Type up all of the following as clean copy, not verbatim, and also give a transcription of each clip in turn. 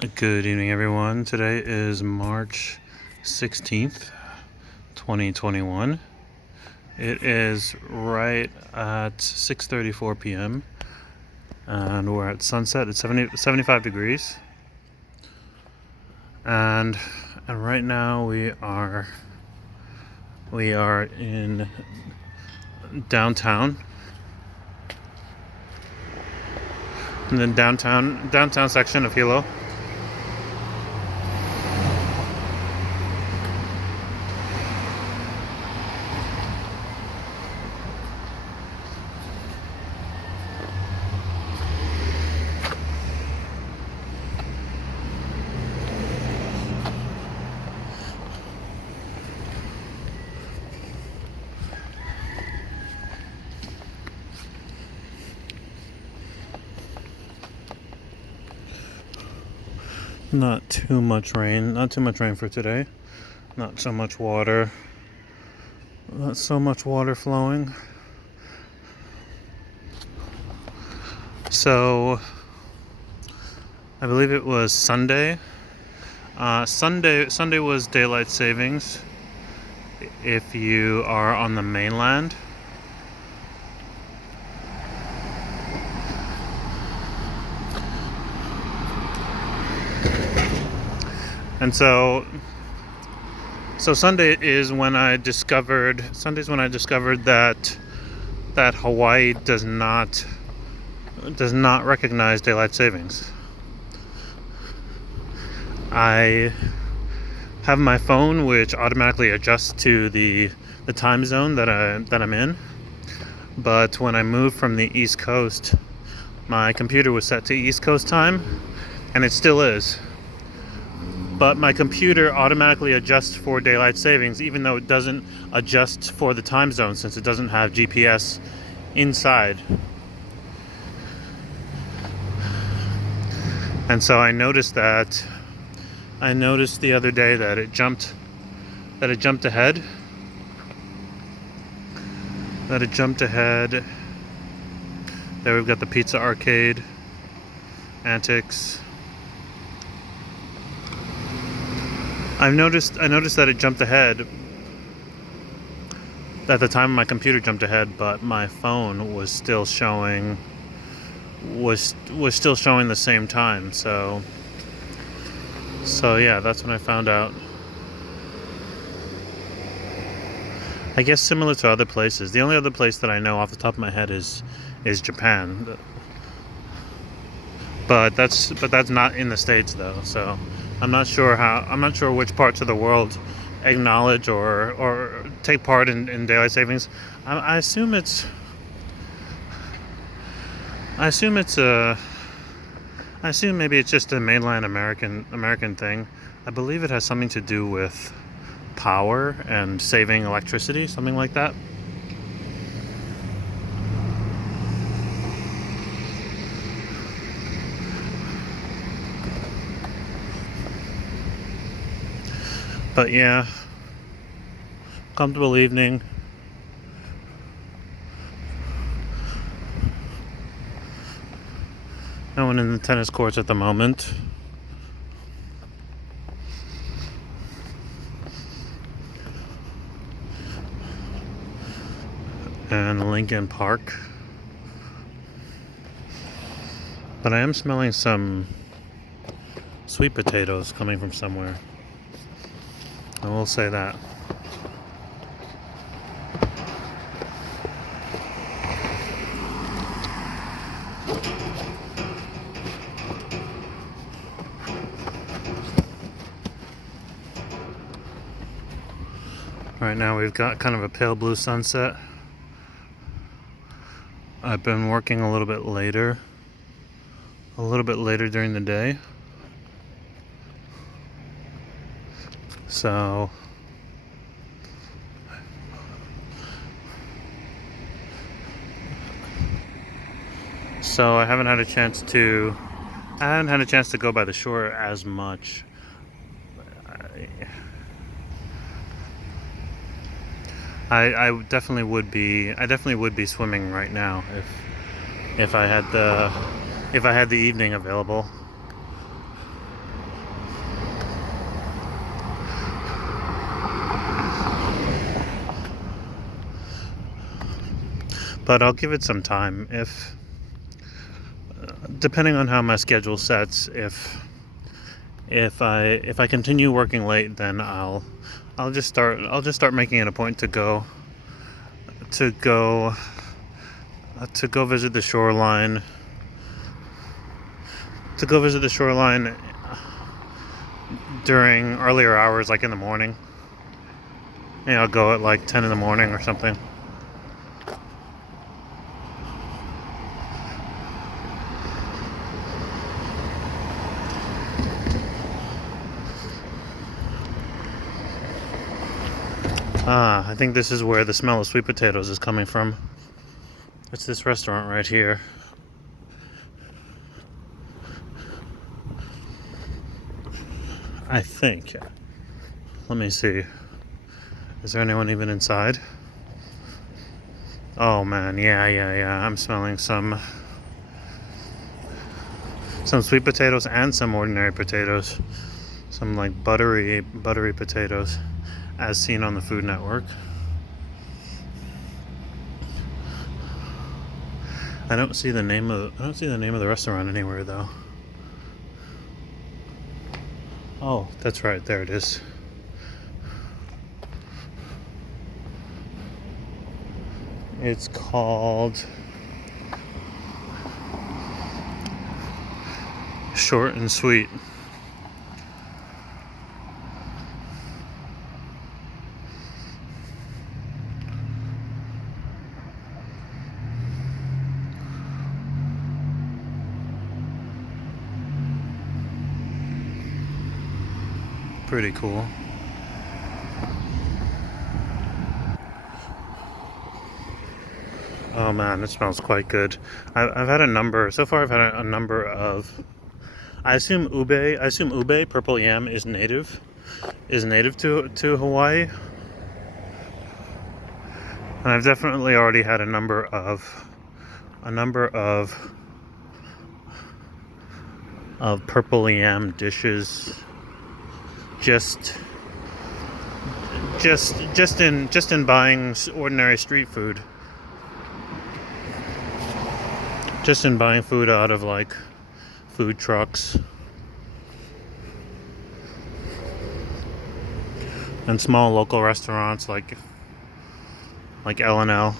Good evening, everyone. Today is March 16th, 2021. It is right at 6:34 p.m. and we're at sunset. It's 75 degrees. And right now we are in downtown. In the downtown section of Hilo. Not too much rain for today. Not so much water flowing. So I believe it was Sunday. Sunday was daylight savings if you are on the mainland. And so Sunday is when I discovered that Hawaii does not recognize daylight savings. I have my phone which automatically adjusts to the time zone that I'm in. But when I moved from the East Coast, my computer was set to East Coast time, and it still is. But my computer automatically adjusts for daylight savings, even though it doesn't adjust for the time zone since it doesn't have GPS inside. And so I noticed the other day that it jumped ahead. There we've got the Pizza Arcade antics. I noticed that it jumped ahead. At the time my computer jumped ahead, but my phone was still showing the same time. So yeah, that's when I found out. I guess similar to other places. The only other place that I know off the top of my head is Japan. But that's not in the States though. So I'm not sure which parts of the world acknowledge or take part in daylight savings. I assume maybe it's just a mainland American thing. I believe it has something to do with power and saving electricity, something like that. But yeah, comfortable evening. No one in the tennis courts at the moment. And Lincoln Park. But I am smelling some sweet potatoes coming from somewhere. I will say that. Right now we've got kind of a pale blue sunset. I've been working a little bit later during the day. So I haven't had a chance to go by the shore as much. I definitely would be swimming right now if I had the evening available. but I'll give it some time. If depending on how my schedule sets, if I continue working late, then I'll just start making it a point to go visit the shoreline. To go visit the shoreline during earlier hours, like in the morning. Maybe I'll go at like 10 in the morning or something. I think this is where the smell of sweet potatoes is coming from. It's this restaurant right here. I think. Let me see. Is there anyone even inside? Oh man, yeah. I'm smelling some sweet potatoes and some ordinary potatoes. Some like buttery potatoes, as seen on the Food Network. I don't see the name of the restaurant anywhere though. Oh, that's right, there it is. It's called Short and Sweet. Pretty cool. Oh man, it smells quite good. I've had a number so far. I've had a number of. I assume ube, purple yam, is native to Hawaii, and I've definitely already had a number of purple yam dishes. Just in buying ordinary street food. Just in buying food out of like food trucks and small local restaurants like L&L.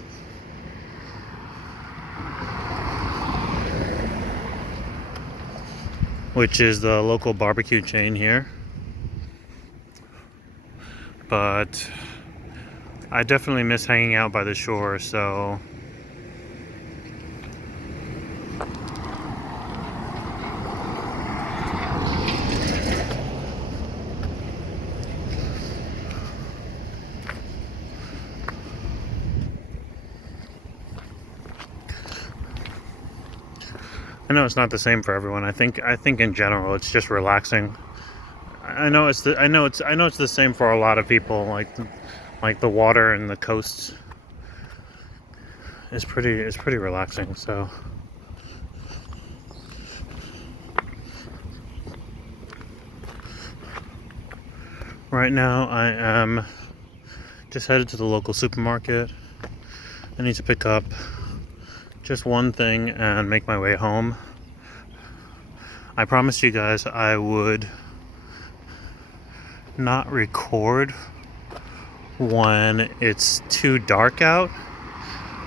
Which is the local barbecue chain here. But I definitely miss hanging out by the shore, so I know it's not the same for everyone. I think in general it's just relaxing. I know it's the same for a lot of people. Like the water and the coast is pretty relaxing. So right now I am just headed to the local supermarket. I need to pick up just one thing and make my way home. I promised you guys I would not record when it's too dark out,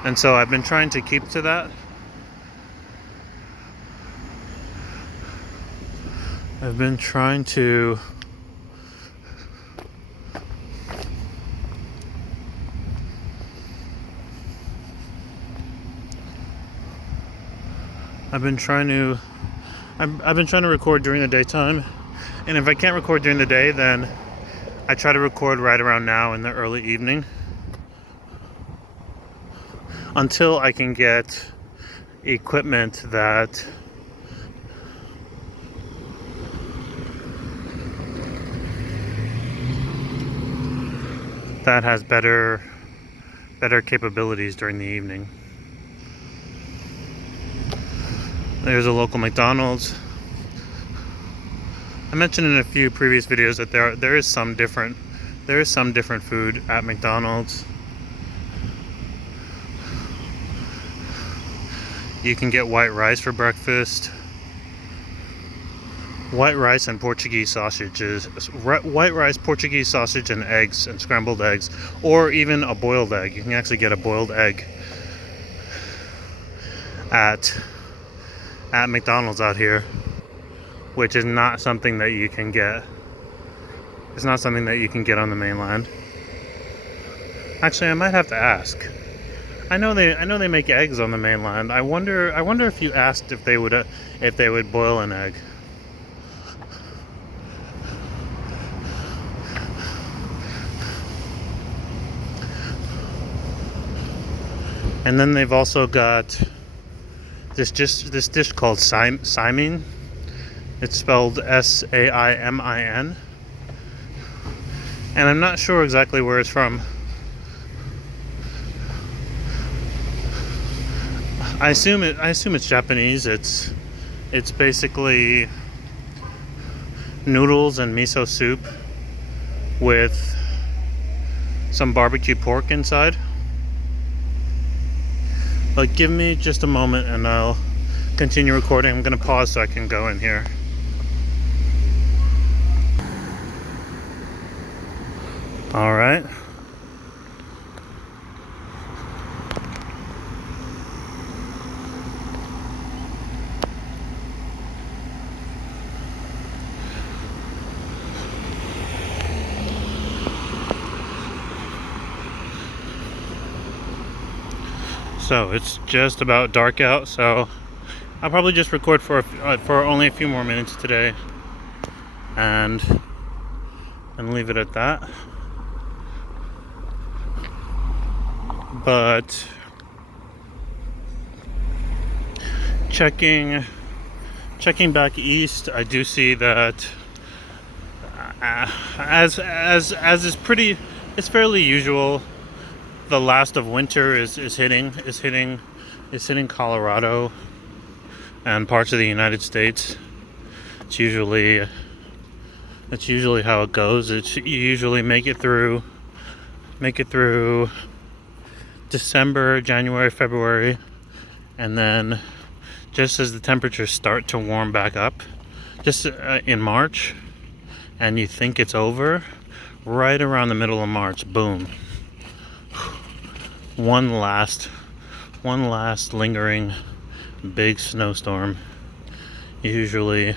and so I've been trying to keep to that. I've been trying to I've been trying to record during the daytime, and if I can't record during the day, then I try to record right around now in the early evening until I can get equipment that has better capabilities during the evening. There's a local McDonald's. I mentioned in a few previous videos that there is some different food at McDonald's. You can get white rice for breakfast. White rice and Portuguese sausages. White rice, Portuguese sausage, and eggs, and scrambled eggs. Or even a boiled egg. You can actually get a boiled egg at McDonald's out here, which is not something that you can get. It's not something that you can get on the mainland. Actually, I might have to ask. I know they make eggs on the mainland. I wonder if you asked if they would boil an egg. And then they've also got this dish called Saimin. It's spelled Saimin. And I'm not sure exactly where it's from. I assume it's Japanese. It's basically noodles and miso soup with some barbecue pork inside. But give me just a moment and I'll continue recording. I'm gonna pause so I can go in here. All right. So it's just about dark out, so I'll probably just record for only a few more minutes today, and leave it at that. But checking back east, I do see that as is pretty, it's fairly usual. The last of winter is hitting Colorado and parts of the United States. It's usually how it goes. You usually make it through December, January, February, and then just as the temperatures start to warm back up, just in March, and you think it's over, right around the middle of March, boom. One last lingering big snowstorm usually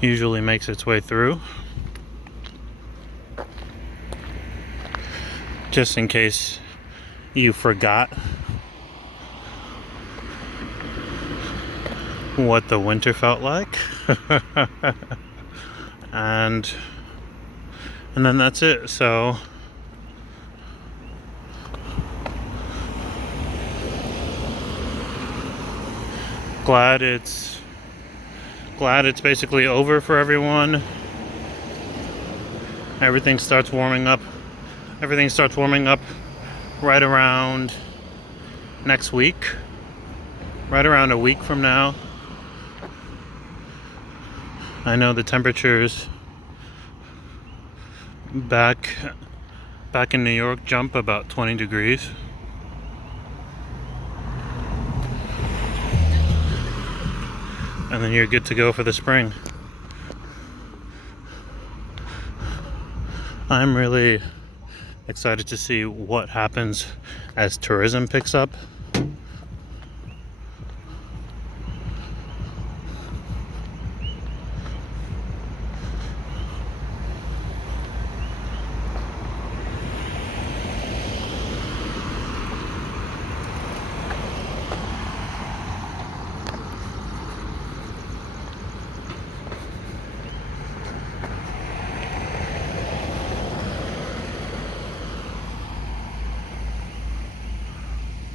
makes its way through. Just in case you forgot what the winter felt like. and then that's it. So glad it's basically over for everyone. Everything starts warming up right around next week, right around a week from now. I know the temperatures back in New York jump about 20 degrees. And then you're good to go for the spring. I'm really excited to see what happens as tourism picks up.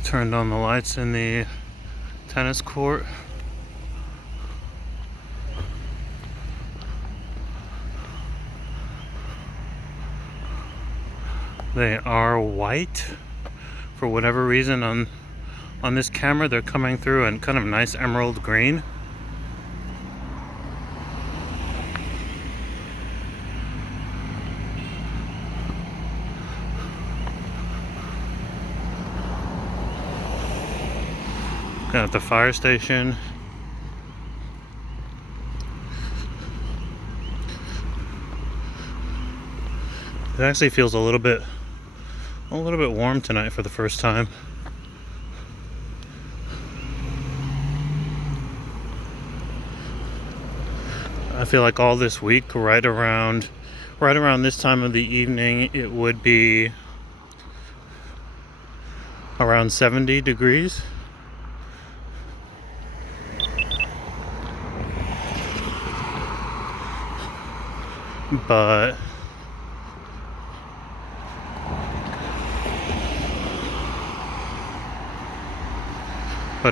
Turned on the lights in the tennis court. They are white for whatever reason. On this camera they're coming through in kind of nice emerald green. At the fire station. It actually feels a little bit warm tonight for the first time. I feel like all this week, right around this time of the evening, it would be around 70 degrees. But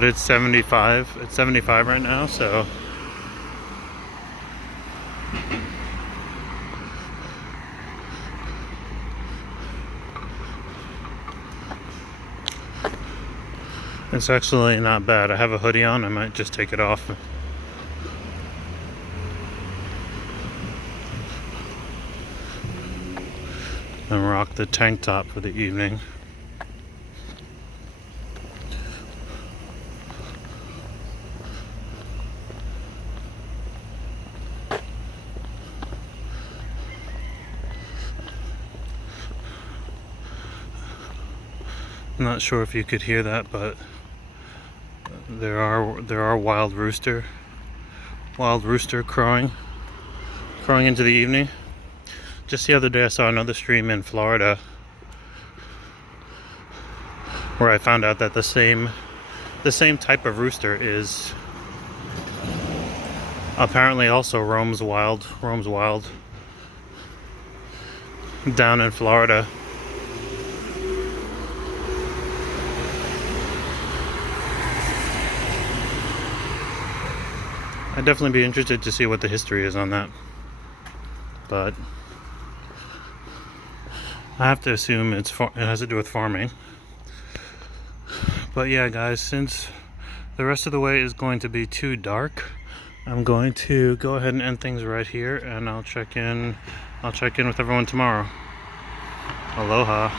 it's 75. It's 75 right now, so it's actually not bad. I have a hoodie on. I might just take it off. And rock the tank top for the evening. I'm not sure if you could hear that, but there are wild rooster crowing into the evening. Just the other day I saw another stream in Florida where I found out that the same type of rooster is apparently also roams wild down in Florida. I'd definitely be interested to see what the history is on that, but I have to assume it has to do with farming. But yeah, guys, since the rest of the way is going to be too dark, I'm going to go ahead and end things right here, and I'll check in with everyone tomorrow. Aloha.